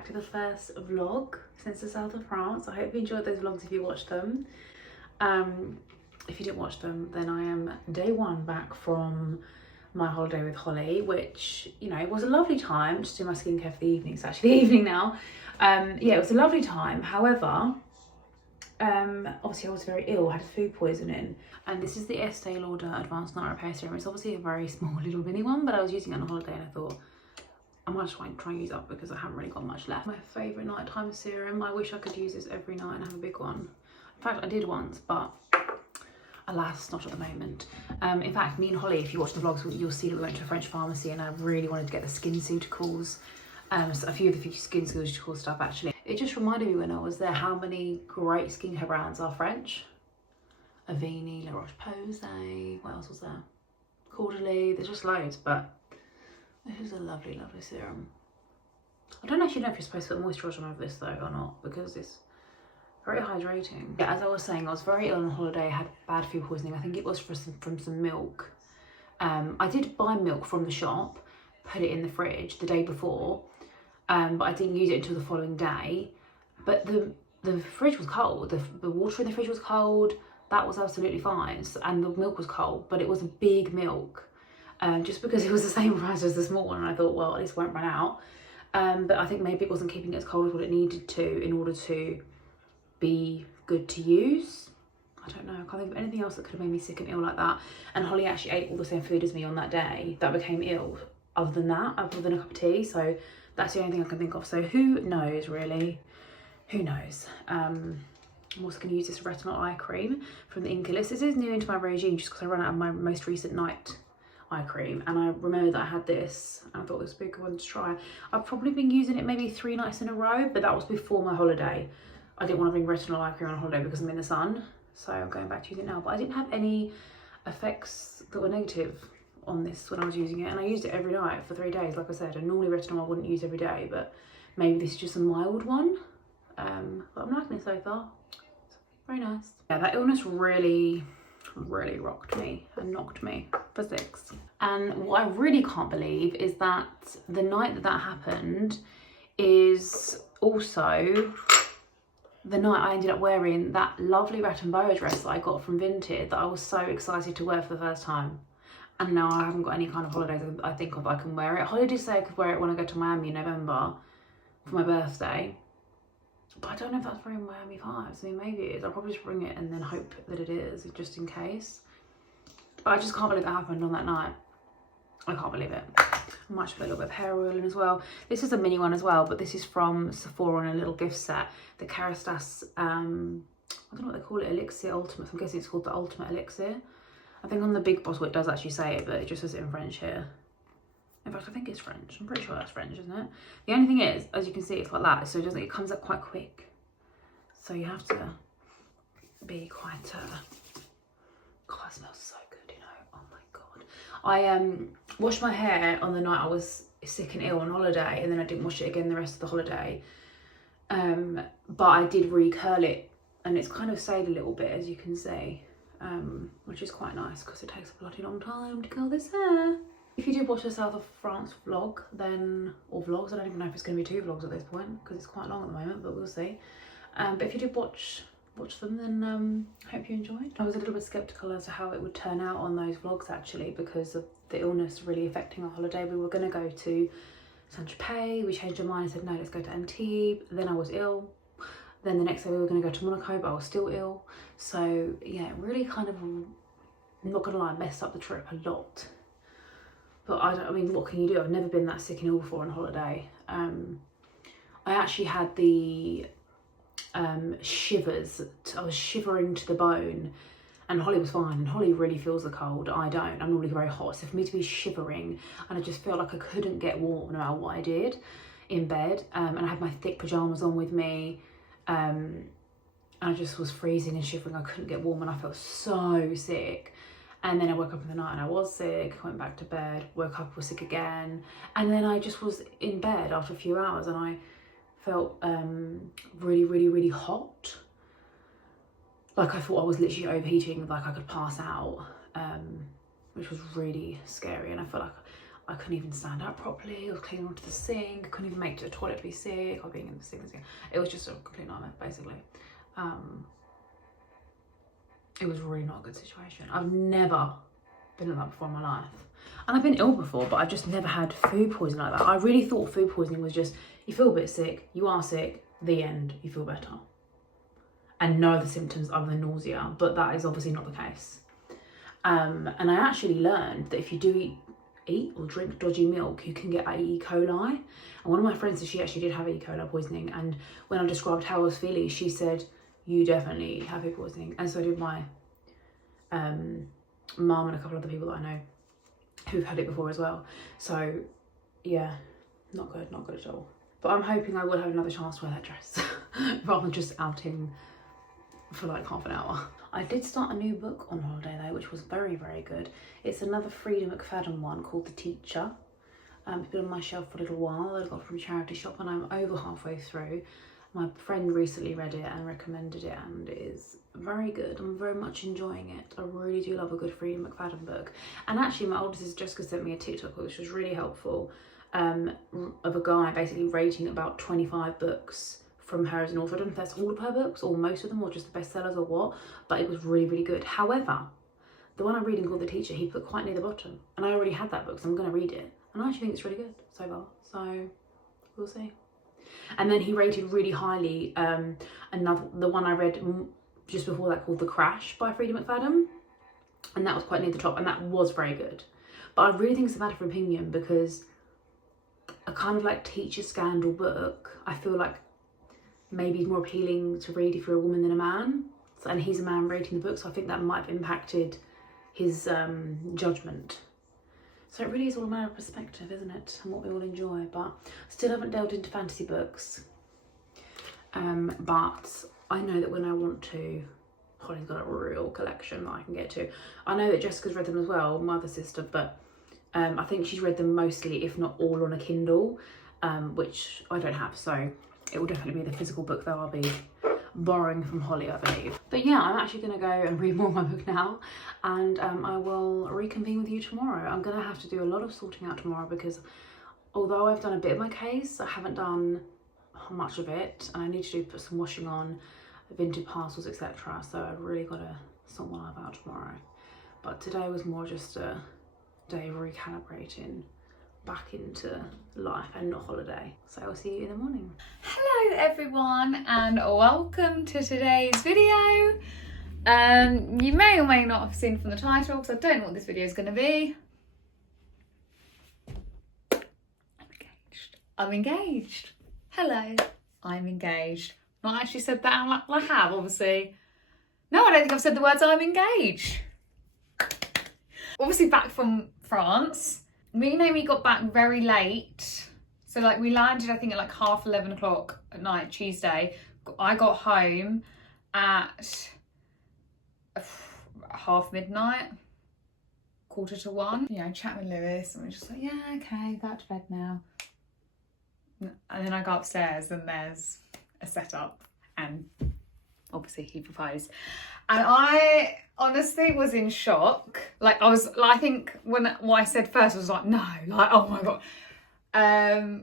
back to the first vlog since the south of France. I hope you enjoyed those vlogs if you watched them. If you didn't watch them, then I am day one back from my holiday with Holly, which, you know, it was a lovely time. Just doing my skincare for the evening. It's actually the evening now. Yeah, it was a lovely time. However, obviously I was very ill, had food poisoning, and this is the Estee Lauder Advanced Night Repair Serum. It's obviously a very small little mini one, but I was using it on holiday and I thought I might try and use up because I haven't really got much left. My favourite nighttime serum. I wish I could use this every night and have a big one. In fact, I did once, but alas, not at the moment. In fact, me and Holly, if you watch the vlogs, you'll see that we went to a French pharmacy and I really wanted to get the SkinCeuticals. So a few of the SkinCeutical stuff actually. It just reminded me when I was there how many great skincare brands are French. Aveni, La Roche-Posay, what else was there? Caudalie, there's just loads, but this is a lovely, lovely serum. I don't actually know if you're supposed to put moisturiser on over this though or not, because it's very hydrating. Yeah, as I was saying, I was very ill on holiday. I had bad food poisoning. I think it was from some milk. I did buy milk from the shop, put it in the fridge the day before, but I didn't use it until the following day. But the fridge was cold. The water in the fridge was cold. That was absolutely fine. And the milk was cold, but it was a big milk. Just because it was the same price as the small one, and I thought, well, at least it won't run out. But I think maybe it wasn't keeping it as cold as what it needed to in order to be good to use. I don't know, I can't think of anything else that could have made me sick and ill like that. And Holly actually ate all the same food as me on that day that became ill, other than that, other than a cup of tea. So that's the only thing I can think of. So who knows, really? Who knows? I'm also going to use this retinol eye cream from the Inculus. This is new into my regime just because I ran out of my most recent night eye cream, and I remember that I had this and I thought this would be a good one to try. I've probably been using it maybe 3 nights in a row, but that was before my holiday. I didn't want to bring retinol eye cream on holiday because I'm in the sun, so I'm going back to using it now. But I didn't have any effects that were negative on this when I was using it, and I used it every night for 3 days, like I said. And normally retinol I wouldn't use every day, but maybe this is just a mild one. But I'm liking it so far. It's very nice. Yeah, that illness really rocked me and knocked me for 6. And what I really can't believe is that the night that happened is also the night I ended up wearing that lovely rat and boa dress that I got from Vinted that I was so excited to wear for the first time. And now I haven't got any kind of holidays I think of I can wear it. Holly did say I could wear it when I go to Miami in November for my birthday. But I don't know if that's very Miami vibes. I mean, maybe it is. I'll probably just bring it and then hope that it is, just in case. But I just can't believe that happened on that night. I can't believe it. I might just put a little bit of hair oil in as well. This is a mini one as well, but this is from Sephora on a little gift set. The Kerastase, I don't know what they call it, Elixir Ultimate. I'm guessing it's called the Ultimate Elixir. I think on the big bottle it does actually say it, but it just says it in French here. In fact, I think it's French. I'm pretty sure that's French, isn't it? The only thing is, as you can see, it's like that, so it comes up quite quick. So you have to be quite, God, it smells so good, you know, oh my God. I washed my hair on the night I was sick and ill on holiday, and then I didn't wash it again the rest of the holiday. But I did re-curl it, and it's kind of stayed a little bit, as you can see, which is quite nice because it takes a bloody long time to curl this hair. If you did watch the South of France vlog, then, or vlogs, I don't even know if it's going to be 2 vlogs at this point because it's quite long at the moment, but we'll see. But if you did watch them, then I hope you enjoyed. I was a little bit sceptical as to how it would turn out on those vlogs actually, because of the illness really affecting our holiday. We were going to go to Saint-Tropez, we changed our mind and said no, let's go to Antibes. Then I was ill. Then the next day we were going to go to Monaco, but I was still ill. So yeah, it really kind of, I'm not going to lie, messed up the trip a lot. But I mean, what can you do? I've never been that sick and ill before on holiday. I actually had the shivers. I was shivering to the bone, and Holly was fine. And Holly really feels the cold. I don't. I'm normally very hot. So for me to be shivering, and I just felt like I couldn't get warm no matter what I did in bed. And I had my thick pajamas on with me. And I just was freezing and shivering. I couldn't get warm, and I felt so sick. And then I woke up in the night and I was sick, went back to bed, woke up, was sick again. And then I just was in bed after a few hours, and I felt really hot. Like I thought I was literally overheating, like I could pass out, which was really scary. And I felt like I couldn't even stand up properly. I was clinging onto the sink. I couldn't even make it to the toilet to be sick. I was being in the sink. It was just a complete nightmare, basically. It was really not a good situation. I've never been like that before in my life. And I've been ill before, but I've just never had food poisoning like that. I really thought food poisoning was just, you feel a bit sick, you are sick, the end, you feel better. And no other symptoms other than nausea, but that is obviously not the case. And I actually learned that if you do eat or drink dodgy milk, you can get E. coli. And one of my friends said she actually did have E. coli poisoning, and when I described how I was feeling, she said, you definitely have food poisoning. And so did my mum and a couple of other people that I know who've had it before as well. So yeah, not good at all. But I'm hoping I will have another chance to wear that dress rather than just outing for like half an hour. I did start a new book on holiday though, which was very, very good. It's another Frida McFadden one called The Teacher. It's been on my shelf for a little while. I got it from a charity shop and I'm over halfway through. My friend recently read it and recommended it, and it is very good. I'm very much enjoying it. I really do love a good Frida McFadden book. And actually my older sister Jessica sent me a TikTok which was really helpful, of a guy basically rating about 25 books from her as an author. I don't know if that's all of her books or most of them or just the bestsellers or what, but it was really, really good. However, the one I'm reading called The Teacher, he put quite near the bottom, and I already had that book, so I'm going to read it. And I actually think it's really good so far, so we'll see. And then he rated really highly the one I read just before that called The Crash by Frida McFadden, and that was quite near the top, and that was very good. But I really think it's a matter of opinion, because a kind of like teacher scandal book, I feel like maybe is more appealing to read if you're a woman than a man, and he's a man rating the book, so I think that might have impacted his judgment. So it really is all a matter of perspective, isn't it, and what we all enjoy. But still haven't delved into fantasy books, but I know that when I want to, Holly's got a real collection that I can get to. I know that Jessica's read them as well, my other sister, but I think she's read them mostly, if not all, on a Kindle, which I don't have, so it will definitely be the physical book that I'll be borrowing from Holly, I believe. But yeah, I'm actually going to go and read more of my book now, and I will reconvene with you tomorrow. I'm going to have to do a lot of sorting out tomorrow, because although I've done a bit of my case, I haven't done much of it, and I need to put some washing on, vintage parcels, etc. So I've really got to sort my life out tomorrow. But today was more just a day of recalibrating back into life and not holiday. So I'll see you in the morning. Hello everyone, and welcome to today's video. You may or may not have seen from the title, because I don't know what this video is going to be. I'm engaged. Hello, I'm engaged. Not actually said that out loud. Well, I have, obviously. No, I don't think I've said the words I'm engaged. Obviously back from France. Me and Amy got back very late. So like we landed, I think, at like 11 o'clock at night, Tuesday. I got home at half midnight, 1:45. You know, chat with Lewis, and we're just like, yeah, okay, go to bed now. And then I go upstairs and there's a setup, and obviously he proposed. And I honestly was in shock. Like I think what I said first was like, no, like, oh my God.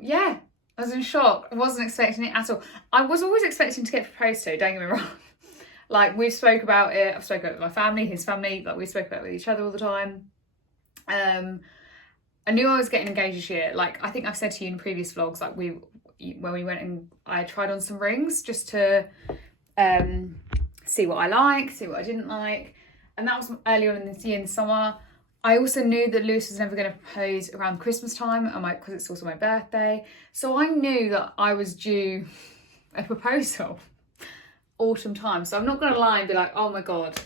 Yeah, I was in shock. I wasn't expecting it at all. I was always expecting to get proposed to, don't get me wrong. Like we spoke about it, I've spoken about it with my family, his family, like we spoke about it with each other all the time. I knew I was getting engaged this year. Like I think I've said to you in previous vlogs, like when we went and I tried on some rings just to see what I liked, see what I didn't like. And that was early on in this year, in the summer. I also knew that Lewis was never going to propose around Christmas time, because it's also my birthday. So I knew that I was due a proposal autumn time. So I'm not going to lie and be like, oh my God,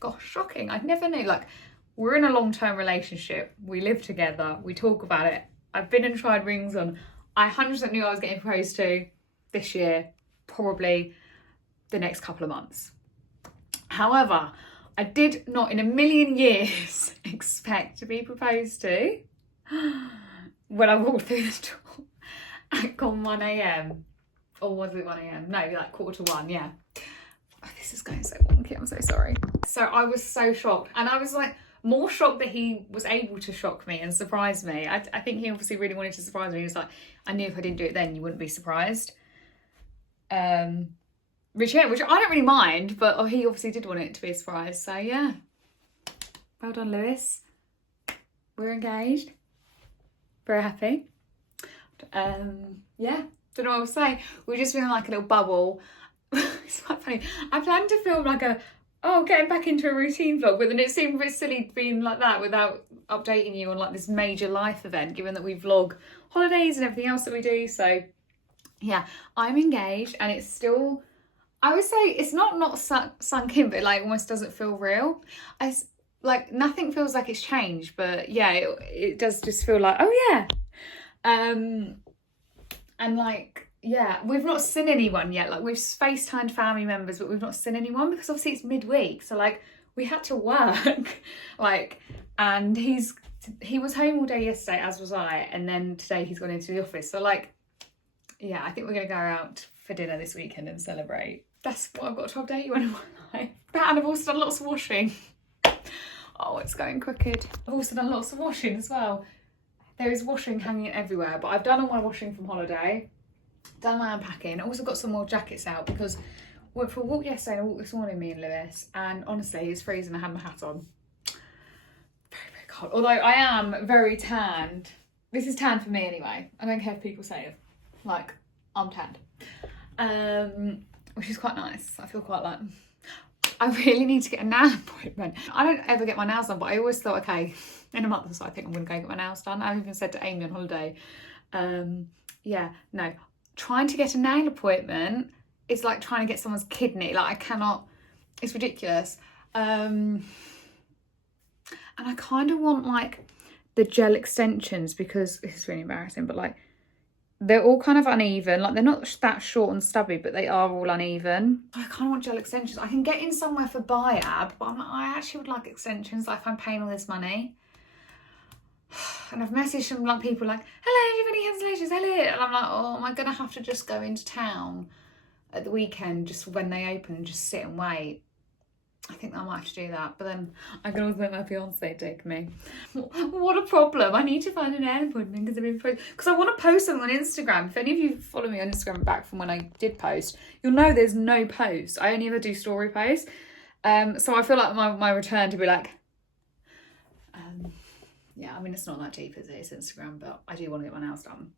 gosh, shocking. I never knew. Like, we're in a long-term relationship. We live together. We talk about it. I've been and tried rings on. I 100% knew I was getting proposed to this year, probably the next couple of months. However, I did not in a million years expect to be proposed to when I walked through the door at 1 a.m. Or was it 1 a.m? No, like 1:45, yeah. Oh, this is going so wonky, I'm so sorry. So I was so shocked, and I was like, more shocked that he was able to shock me and surprise me. I think he obviously really wanted to surprise me. He was like, I knew if I didn't do it then, you wouldn't be surprised. Which I don't really mind, but he obviously did want it to be a surprise. So yeah, well done, Lewis. We're engaged. Very happy. Yeah, don't know what I was saying. We're just feeling like a little bubble. It's quite funny. I planned to film like getting back into a routine vlog, but then it seemed a bit silly being like that without updating you on like this major life event, given that we vlog holidays and everything else that we do. So yeah, I'm engaged, and it's still, I would say it's not sunk in, but like almost doesn't feel real. Like nothing feels like it's changed, but yeah, it does just feel like, oh yeah. And like, yeah, we've not seen anyone yet. Like we've FaceTimed family members, but we've not seen anyone because obviously it's midweek. So like we had to work, like, and he was home all day yesterday, as was I. And then today he's gone into the office. So like, yeah, I think we're going to go out for dinner this weekend and celebrate. That's what I've got to update you on in my life. And I've also done lots of washing. Oh, it's going crooked. I've also done lots of washing as well. There is washing hanging everywhere, but I've done all my washing from holiday. Done my unpacking. I also got some more jackets out because I went for a walk yesterday and a walk this morning, me and Lewis, and honestly it's freezing. I had my hat on. Very, very cold. Although I am very tanned. This is tan for me anyway. I don't care if people say it. Like, I'm tanned. Which is quite nice. I feel quite like, I really need to get a nail appointment. I don't ever get my nails done, but I always thought, okay, in a month or so I think I'm going to go get my nails done. I even said to Amy on holiday, yeah, no, trying to get a nail appointment is like trying to get someone's kidney. Like I cannot, it's ridiculous. And I kind of want like the gel extensions because this is really embarrassing, but like they're all kind of uneven. Like they're not that short and stubby, but they are all uneven. I kind of want gel extensions. I can get in somewhere for biab, but I actually would like extensions. Like if I'm paying all this money. And I've messaged some like people like, hello, do you have any cancellations? Hello. And I'm like, oh, am I going to have to just go into town at the weekend just when they open and just sit and wait? I think I might have to do that. But then I can always let my fiance take me. What a problem. I need to find an nail appointment because I want to post something on Instagram. If any of you follow me on Instagram back from when I did post, you'll know there's no post. I only ever do story posts. So I feel like my return to be like, yeah, I mean, it's not that deep, is it? It's Instagram, but I do want to get my nails done.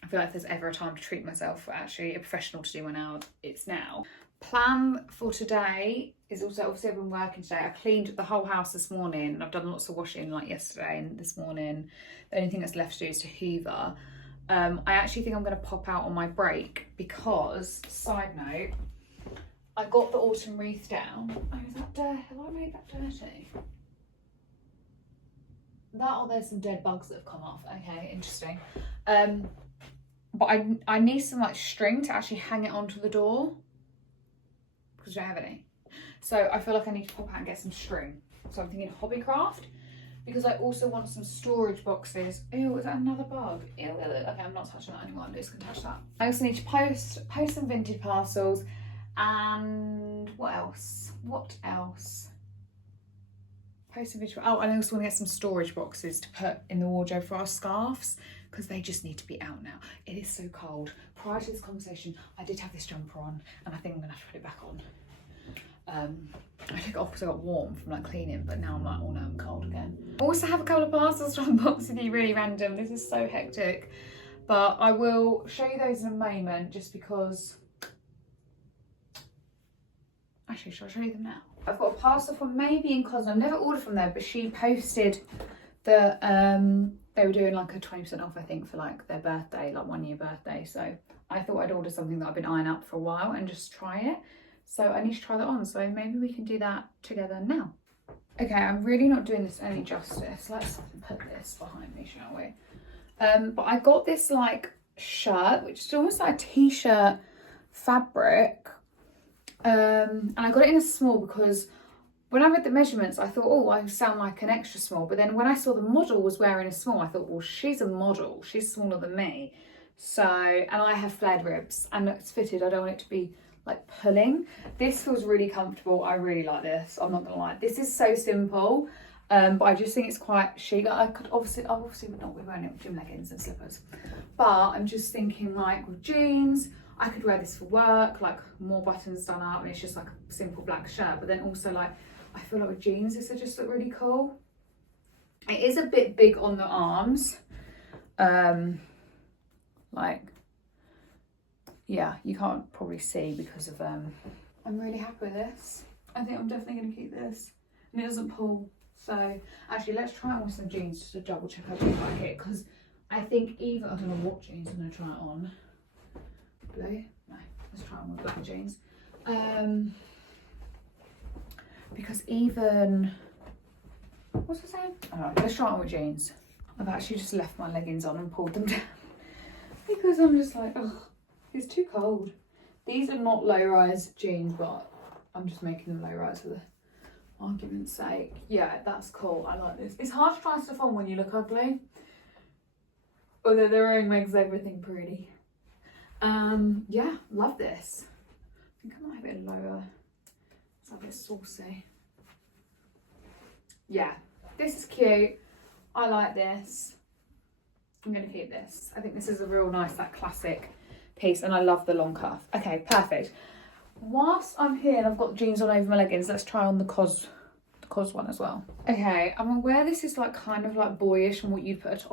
I feel like if there's ever a time to treat myself for actually a professional to do my nails, it's now. Plan for today is also, obviously I've been working today. I cleaned the whole house this morning and I've done lots of washing like yesterday and this morning. The only thing that's left to do is to hoover. I actually think I'm going to pop out on my break because, side note, I got the autumn wreath down. Oh, is that dirty? Have I made that dirty? That or there's some dead bugs that have come off. Okay, interesting. But I need some like string to actually hang it onto the door because I don't have any. So I feel like I need to pop out and get some string. So I'm thinking Hobbycraft because I also want some storage boxes. Ew, is that another bug? Ew, okay, I'm not touching that anymore. I'm just gonna touch that. I also need to post some vintage parcels and what else? Post a video. Oh, and I also want to get some storage boxes to put in the wardrobe for our scarves because they just need to be out now. It is so cold. Prior to this conversation, I did have this jumper on and I think I'm going to have to put it back on. I took it off because I got warm from like cleaning, but now I'm like, oh no, I'm cold again. I also have a couple of parcels to unbox with you, really random. This is so hectic. But I will show you those in a moment just because... Actually, shall I show you them now? I've got a parcel from Maebe in Cosmo. I've never ordered from there, but she posted that they were doing like a 20% off, I think, for like their birthday, like 1 year birthday. So I thought I'd order something that I've been eyeing up for a while and just try it. So I need to try that on. So maybe we can do that together now. Okay, I'm really not doing this any justice. Let's put this behind me, shall we? But I got this like shirt, which is almost like a t-shirt fabric. And I got it in a small because when I read the measurements, I thought, oh, I sound like an extra small. But then when I saw the model was wearing a small, I thought, well, she's a model. She's smaller than me. So, and I have flared ribs and it's fitted. I don't want it to be like pulling. This feels really comfortable. I really like this. I'm not gonna lie. This is so simple. But I just think it's quite chic. I could obviously would not be wearing it with gym leggings and slippers, but I'm just thinking like with jeans, I could wear this for work, like more buttons done up, and it's just like a simple black shirt. But then also like, I feel like with jeans, this would just look really cool. It is a bit big on the arms. Like, yeah, you can't probably see because of, I'm really happy with this. I think I'm definitely going to keep this. And it doesn't pull. So, actually, let's try it on with some jeans just to double check I do like it. Because I think even, I don't know what jeans I'm going to try it on. Blue? No, let's try it on with black jeans. Because even, what's I saying? Alright, let's try it on with jeans. I've actually just left my leggings on and pulled them down. Because I'm just like, oh, it's too cold. These are not low-rise jeans, but I'm just making them low-rise for the argument's sake. Yeah, that's cool. I like this. It's hard to try stuff on when you look ugly. Although the wearing makes everything pretty. Yeah, love this. I think I might have it lower. It's a bit saucy. Yeah, this is cute. I like this. I'm going to keep this. I think this is a real nice, that classic piece, and I love the long cuff. Okay, perfect. Whilst I'm here and I've got jeans on over my leggings, let's try on the COS one as well. Okay, I'm aware this is like kind of like boyish and what you put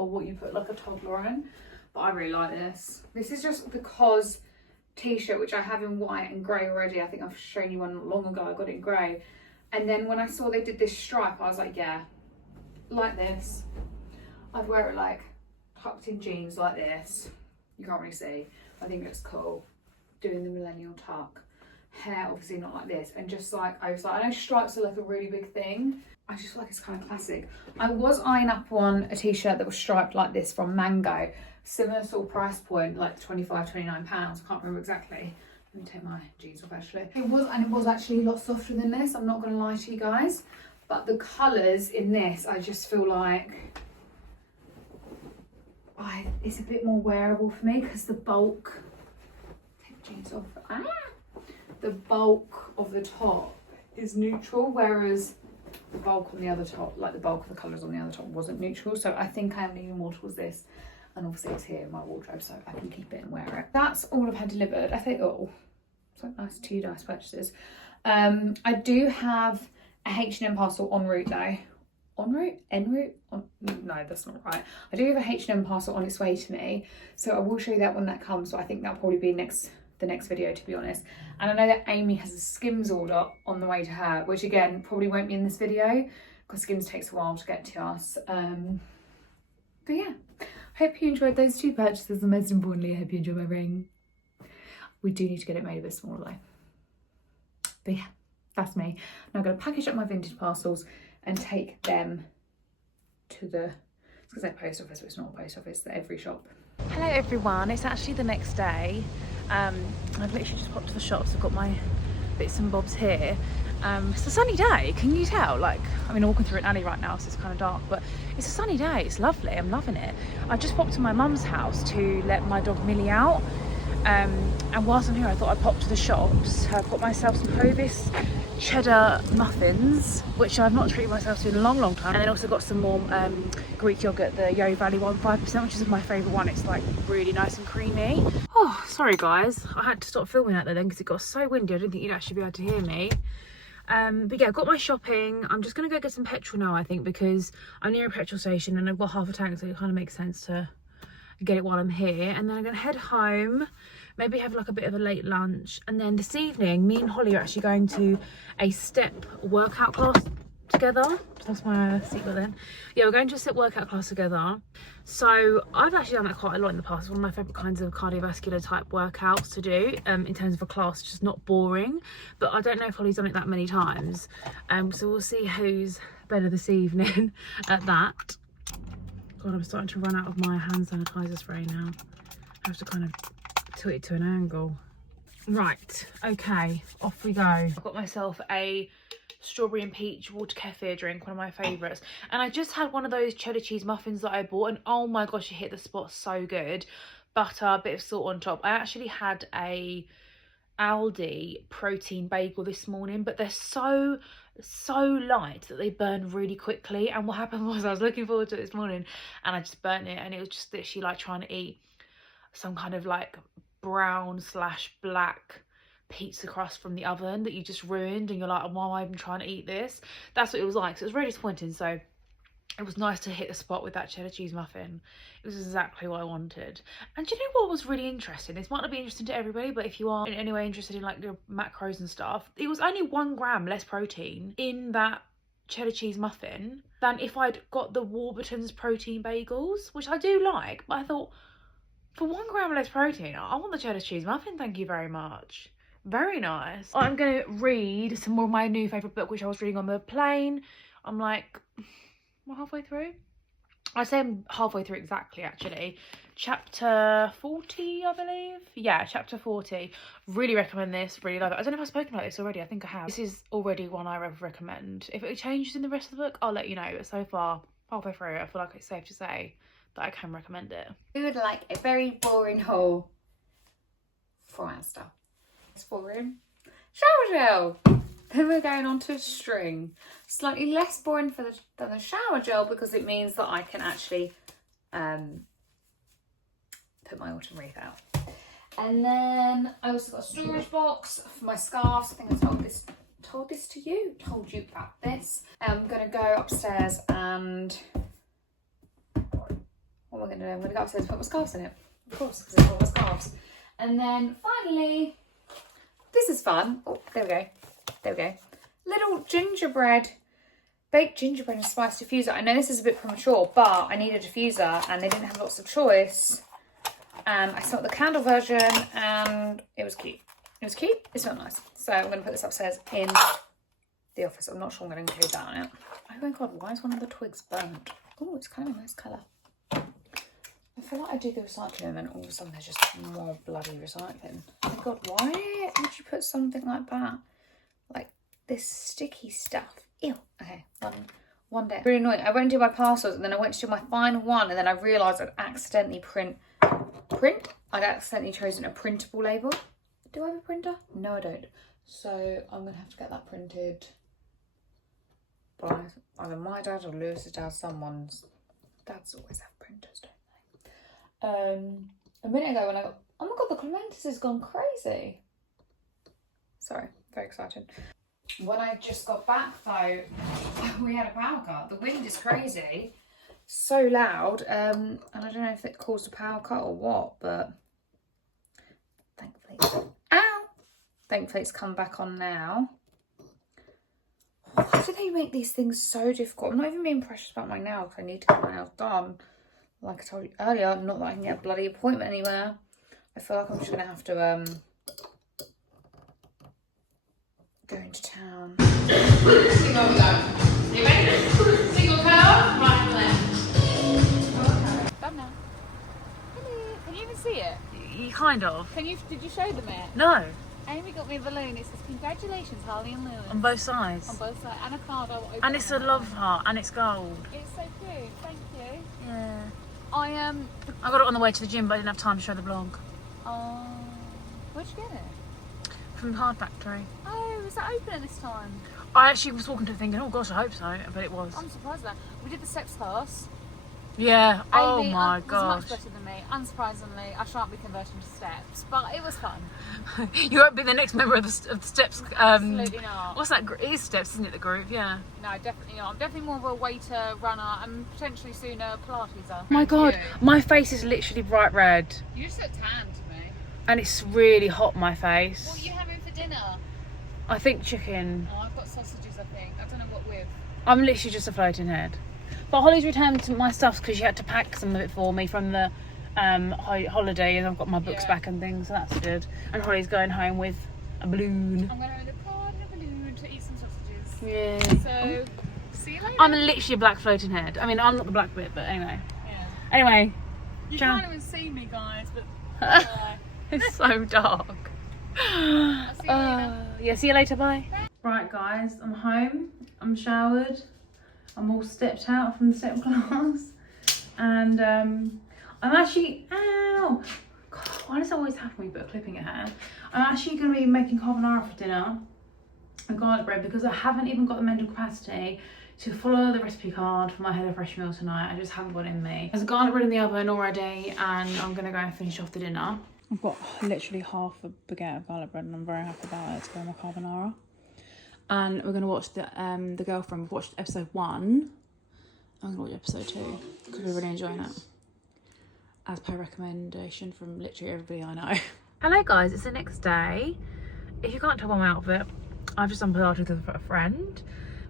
like a toddler in, but I really like this. This is just the COS t-shirt, which I have in white and grey already. I think I've shown you one long ago. I got it in grey, and then when I saw they did this stripe, I was like, yeah, like this. I'd wear it like tucked in jeans like this. You can't really see. I think it's cool. Doing the millennial tuck. Hair obviously not like this, and just like I was like, I know stripes are like a really big thing. I just feel like it's kind of classic. I was eyeing up on a t-shirt that was striped like this from Mango, similar sort of price point, like 25, 29 pounds. I can't remember exactly. Let me take my jeans off actually. It was actually a lot softer than this. I'm not gonna lie to you guys, but the colours in this, I just feel like it's a bit more wearable for me because the bulk. Take the jeans off. The bulk of the top is neutral, whereas the bulk on the other top, like the bulk of the colours on the other top, wasn't neutral. So I think I am leaning more towards this, and obviously it's here in my wardrobe, so I can keep it and wear it. That's all I've had delivered. I think, oh, so nice, 2 nice purchases. I do have a H&M parcel en route though. En route? No, that's not right. I do have a H&M parcel on its way to me, so I will show you that when that comes. So I think that'll probably be the next video, to be honest. And I know that Amy has a Skims order on the way to her, which again probably won't be in this video because Skims takes a while to get to us. But yeah, hope you enjoyed those 2 purchases, and most importantly, I hope you enjoy my ring. We do need to get it made a bit smaller though. But yeah, that's me. Now I'm going to package up my vintage parcels and take them to the, I was going to say post office, but it's not a post office, the Every shop. Hello everyone, it's actually the next day. I've literally just popped to the shops. I've got my bits and bobs here. It's a sunny day, can you tell? Like, I mean, I'm walking through an alley right now, so it's kind of dark, but it's a sunny day. It's lovely. I'm loving it. I just popped to my mum's house to let my dog Millie out. And whilst I'm here, I thought I'd pop to the shops. I've got myself some Hovis cheddar muffins, which I've not treated myself to in a long time, and then also got some more Greek yogurt, the Yo Valley 1.5%, which is my favourite one. It's like really nice and creamy. Oh, sorry guys, I had to stop filming that then because it got so windy. I didn't think you'd actually be able to hear me. But yeah, I've got my shopping. I'm just gonna go get some petrol now, I think, because I'm near a petrol station and I've got half a tank, so it kind of makes sense to get it while I'm here. And then I'm gonna head home, maybe have like a bit of a late lunch, and then this evening me and Holly are actually going to a step workout class together. That's my seatbelt then. Yeah, we're going to a step workout class together. So I've actually done that quite a lot in the past. It's one of my favourite kinds of cardiovascular type workouts to do, in terms of a class, just not boring. But I don't know if Holly's done it that many times. So we'll see who's better this evening at that. God, I'm starting to run out of my hand sanitizer spray now. I have to kind of tilt it to an angle. Right, okay, off we go. I've got myself a strawberry and peach water kefir drink, one of my favourites. And I just had one of those cheddar cheese muffins that I bought, and oh my gosh, it hit the spot so good. Butter, a bit of salt on top. I actually had a Aldi protein bagel this morning, but they're so so light that they burn really quickly. And what happened was I was looking forward to it this morning and I just burnt it, and it was just literally like trying to eat some kind of like brown / black pizza crust from the oven that you just ruined, and you're like, why am I even trying to eat this? That's what it was like. So it was very disappointing. So it was nice to hit the spot with that cheddar cheese muffin. It was exactly what I wanted. And do you know what was really interesting? This might not be interesting to everybody, but if you are in any way interested in like your macros and stuff, it was only 1 gram less protein in that cheddar cheese muffin than if I'd got the Warburton's protein bagels, which I do like, but I thought, for 1 gram less protein, I want the cheddar cheese muffin, thank you very much. Very nice. I'm going to read some more of my new favourite book, which I was reading on the plane. I'm like, we're halfway through. I say I'm halfway through exactly, actually. Chapter 40, I believe. Yeah, chapter 40. Really recommend this. Really love it. I don't know if I've spoken about this already. I think I have. This is already one I would recommend. If it changes in the rest of the book, I'll let you know. But so far, halfway through, I feel like it's safe to say that I can recommend it. We would like a very boring haul for our stuff. It's boring. Shower gel. Then we're going on to a string. Slightly less boring than the shower gel, because it means that I can actually put my autumn wreath out. And then I also got a storage box for my scarves. I think I told this to you. Told you about this. I'm gonna go upstairs and what am I gonna do? I'm gonna go upstairs and put my scarves in it. Of course, because it's all my scarves. And then finally, this is fun. Oh, there we go. There we go. Little gingerbread, baked gingerbread and spice diffuser. I know this is a bit premature, but I need a diffuser and they didn't have lots of choice. I smelled the candle version and it was cute. It was cute. It smelled nice. So I'm going to put this upstairs in the office. I'm not sure I'm going to include that on it. Oh my God, why is one of the twigs burnt? Oh, it's kind of a nice colour. I feel like I do the recycling and then all of a sudden there's just more bloody recycling. Oh my God, why would you put something like that? Like this sticky stuff. Ew. Okay, one day. Really annoying. I went to do my parcels and then I went to do my final one and then I realised I'd accidentally I'd accidentally chosen a printable label. Do I have a printer? No, I don't. So I'm going to have to get that printed by either my dad or Lewis's dad. Someone's dads always have printers, don't they? A minute ago when I got, oh my God, the clematis has gone crazy. Sorry, very excited. When I just got back though, we had a power cut. The wind is crazy, so loud, and I don't know if it caused a power cut or what, but thankfully it's come back on now. Why do they make these things so difficult? I'm not even being precious about my nails. I need to get my nails done. Like I told you earlier, not that I can get a bloody appointment anywhere. I feel like I'm just gonna have to go into town. Single go. You ready? Single curl, right and left. Done now. Hello. Can you even see it? You kind of. Did you show them it? No. Amy got me a balloon. It says congratulations, Harley and Lewis. On both sides. On both sides. And a card. And it's a love heart and it's gold. It's so cute. Thank you. Yeah. I got it on the way to the gym, but I didn't have time to show the vlog. Where'd you get it? From the Hard Factory. Oh, is that open at this time? I actually was walking to it thinking, oh gosh, I hope so, but it was. I'm surprised at that. We did the steps class. Yeah. Oh Amy my was gosh. much better than me. Unsurprisingly, I shan't be converting to steps, but it was fun. You won't be the next member of the steps. Absolutely not. What's that? It is steps, isn't it? The group, yeah. No, definitely not. I'm definitely more of a waiter, runner, and potentially soon a Pilateser. My God, my face is literally bright red. You just look tan to me. And it's really hot, my face. What are you having for dinner? I think chicken. Oh, I've got sausages, I think. I don't know what with. I'm literally just a floating head. But Holly's returned to my stuff because she had to pack some of it for me from the holiday, and I've got my books back and things, so that's good. And Holly's going home with a balloon. I'm going home with a card and a balloon to eat some sausages. Yeah. So, see you later. I'm literally a black floating head. I mean, I'm not the black bit, but anyway. Yeah. Anyway. You ciao. can't even see me, guys, but It's so dark. I'll see you later. Yeah, see you later, bye. Right guys, I'm home, I'm showered, I'm all stepped out from the step class, and I'm actually, ow, God, why does that always happen when you put a clip in your hair? I'm actually going to be making carbonara for dinner, a garlic bread because I haven't even got the mental capacity to follow the recipe card for my HelloFresh meal tonight. I just haven't got it in me. There's a garlic bread in the oven already and I'm gonna go and finish off the dinner. I've got literally half a baguette of garlic bread and I'm very happy about it. It's going with carbonara. And we're gonna watch the Girlfriend. We've watched episode 1. I'm gonna watch episode 2 because we're really enjoying it. As per recommendation from literally everybody I know. Hello guys, it's the next day. If you can't tell by my outfit, I've just done Pilates with a friend,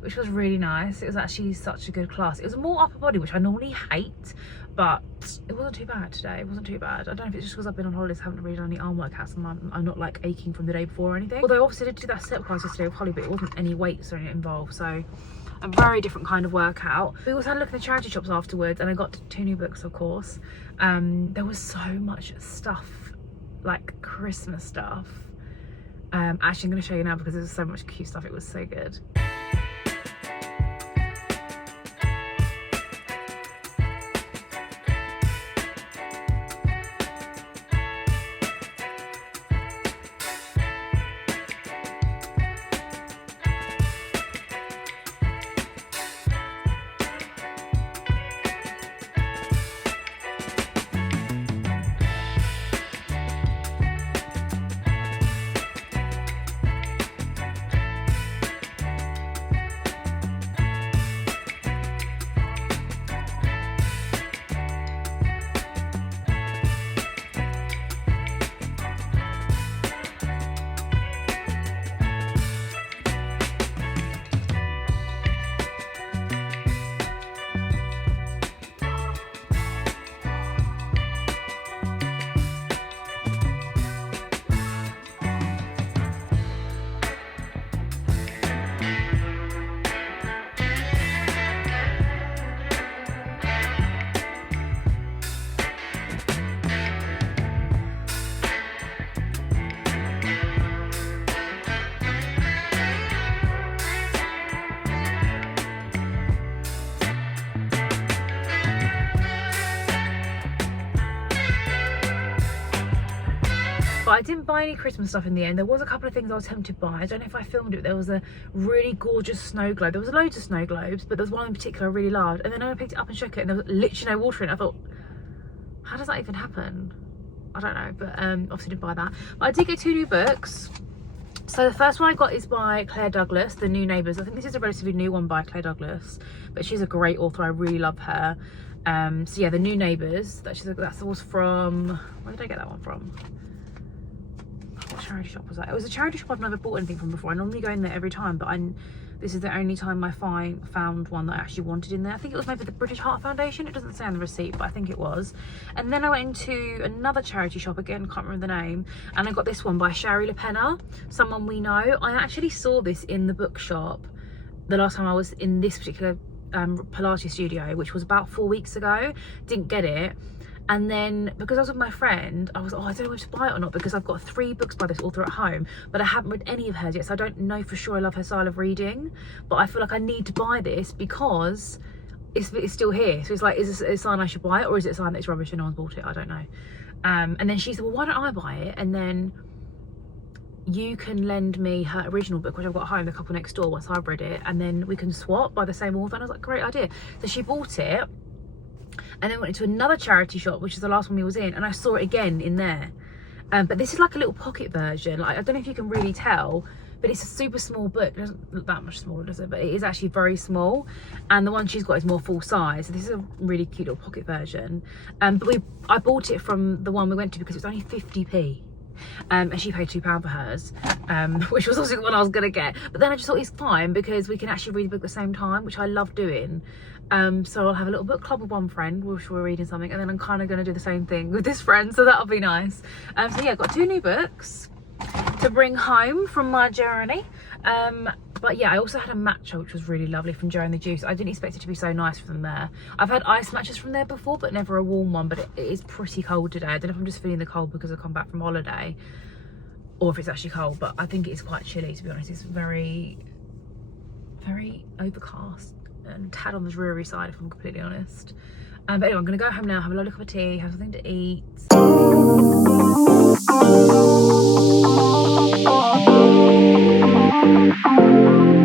which was really nice. It was actually such a good class. It was more upper body, which I normally hate, but it wasn't too bad today. It wasn't too bad. I don't know if it's just because I've been on holidays, haven't really done any arm workouts, and I'm not like aching from the day before or anything. Although obviously I did do that step class yesterday with Holly, but it wasn't any weights or anything involved, so a very different kind of workout. We also had a look at the charity shops afterwards, and I got 2 new books, of course. There was so much stuff, like Christmas stuff. Actually, I'm going to show you now because there's so much cute stuff. It was so good. But I didn't buy any Christmas stuff in the end. There was a couple of things I was tempted to buy. I don't know if I filmed it. There was a really gorgeous snow globe. There was loads of snow globes, but there was one in particular I really loved. And then I picked it up and shook it and there was literally no water in it. I thought, how does that even happen? I don't know, but obviously didn't buy that. But I did get 2 new books. So the first one I got is by Claire Douglas, The New Neighbours. I think this is a relatively new one by Claire Douglas, but she's a great author. I really love her. So yeah, The New Neighbours. That was from, where did I get that one from? What charity shop was that? It was a charity shop I've never bought anything from before. I normally go in there every time, but this is the only time I found one that I actually wanted in there. I think it was maybe the British Heart Foundation. It doesn't say on the receipt, but I think it was. And then I went into another charity shop, again, can't remember the name, and I got this one by Shari LaPenna, Someone We Know. I actually saw this in the bookshop the last time I was in this particular Pilates studio, which was about 4 weeks ago. Didn't get it. And then because I was with my friend, I was, I don't know whether to buy it or not because I've got 3 books by this author at home, but I haven't read any of hers yet, so I don't know for sure I love her style of reading. But I feel like I need to buy this because it's still here. So it's like, is this a sign I should buy it, or is it a sign that it's rubbish and no one's bought it? I don't know. And then she said, well, why don't I buy it? And then you can lend me her original book, which I've got at home, The Couple Next Door, once I've read it, and then we can swap by the same author. And I was like, great idea. So she bought it. And then went into another charity shop, which is the last one we was in, and I saw it again in there. But this is like a little pocket version. Like, I don't know if you can really tell, but it's a super small book. It doesn't look that much smaller, does it? But it is actually very small. And the one she's got is more full size. So this is a really cute little pocket version. But I bought it from the one we went to because it was only 50p. And she paid £2 for hers, which was also the one I was gonna get. But then I just thought it's fine because we can actually read the book at the same time, which I love doing. So I'll have a little book club with one friend which we're reading something, and then I'm kind of going to do the same thing with this friend, so that'll be nice. So yeah, I've got 2 new books to bring home from my journey. But yeah, I also had a matcha which was really lovely from Joe and the Juice. I didn't expect it to be so nice from there. I've had ice matchas from there before, but never a warm one. But it is pretty cold today. I don't know if I'm just feeling the cold because I've come back from holiday, or if it's actually cold, but I think it's quite chilly, to be honest. It's very, very overcast and tad on the dreary side, if I'm completely honest. But anyway, I'm gonna go home now, have a lovely cup of tea, have something to eat. Bye.